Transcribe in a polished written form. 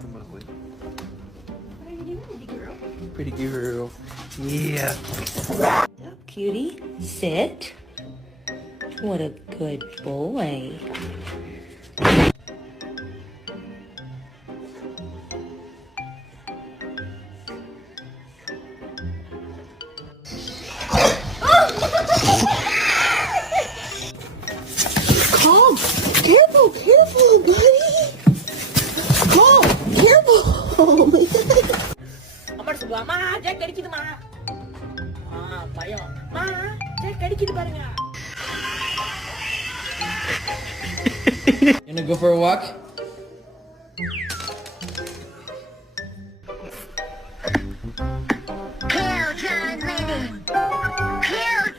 Probably. What are you doing, pretty girl? Pretty girl. Yeah. Up, cutie. Sit. What a good boy. Calm. Careful, careful, buddy. Calm. Careful. Oh my God. அம்மா சொல்லுவா அம்மா jack அடிக்குதுமா பயம் அம்மா jack அடிக்குது பாருங்க. You wanna go for a walk?